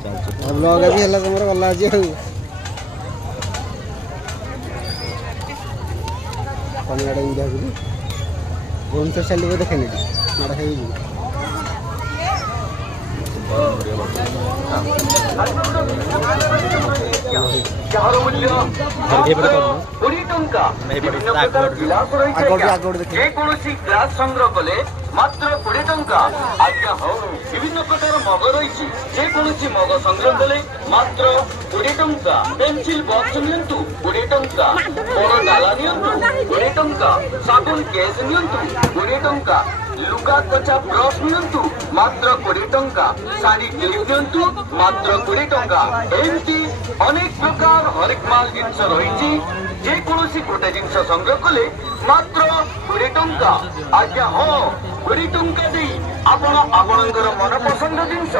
ବ୍ଲଗ୍ ବି ହେଲା ତମର ଗଲା ଆଜି ଆଉ ତମେ ଆଡ଼େ ଏମିତି ଆଗୁଛି ଭୁବନେଶ୍ୱର ଚାଲିବ ଦେଖେନି ମାଡ଼ ଖାଇକି ଯିବି ଯାହାର ମୂଲ୍ୟ କୋଡ଼ିଏ ଟଙ୍କା ଯେକୌଣସି ଗ୍ଲାସ୍ ସଂଗ୍ରହ କଲେ ମାତ୍ର 20 ଟଙ୍କା ଆଜ୍ଞା ହଉ ବିଭିନ୍ନ ପ୍ରକାର ମଗ ରହିଛି ଯେକୌଣସି ମଗ ସଂଗ୍ରହ କଲେ ମାତ୍ର 20 ଟଙ୍କା ପେନ୍ସିଲ ବକ୍ସ ନିଅନ୍ତୁ 20 ଟଙ୍କା ବଡ଼ ଡାଲା ନିଅନ୍ତୁ 20 ଟଙ୍କା ସାବୁନ କେସ୍ ନିଅନ୍ତୁ 20 ଟଙ୍କା ଲୁଗା କଚା ବ୍ରଶ ନିଅନ୍ତୁ ମାତ୍ର 20 ଟଙ୍କା ଶାଢ଼ୀ କ୍ଲିପ୍ ନିଅନ୍ତୁ ମାତ୍ର 20 ଟଙ୍କା ଏମିତି ଅନେକ ପ୍ରକାର ହରେକ ମାଲ ଜିନିଷ ରହିଛି ଯେକୌଣସି ଗୋଟେ ଜିନିଷ ସଂଗ୍ରହ କଲେ ମାତ୍ର 20 ଟଙ୍କା ଆଜ୍ଞା ହଁ 20 ଟଙ୍କା ଦେଇ ଆପଣ ଆପଣଙ୍କର ମନପସନ୍ଦ ଜିନିଷ